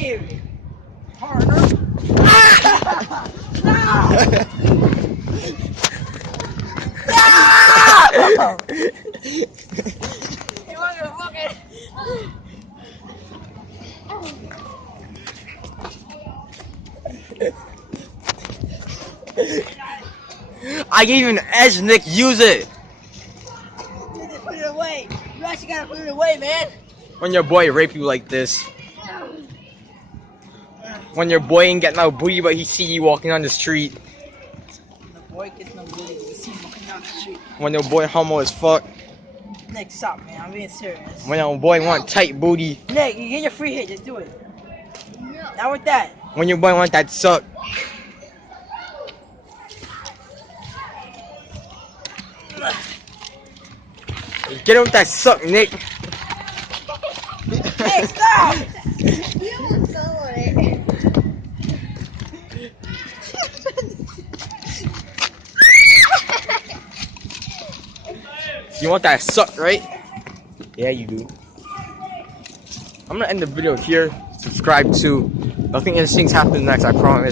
serious. Partner. No! No! You want to fucking... I gave you an edge, Nick. Use it. You need to put it away. You actually gotta put it away, man. When your boy rape you like this. When your boy ain't get no booty, but he see you walking on the street. The boy gets no booty, you see him walking down the street. When your boy homo as fuck. Nick, stop, man. I'm being serious. When your boy want tight booty. Nick, you get your free hit. Just do it. Not with that. When your boy want that suck. Get him with that suck, Nick. Nick, stop! You want that suck, right? Yeah, you do. I'm gonna end the video here. Subscribe to. Nothing interesting's happening next, I promise.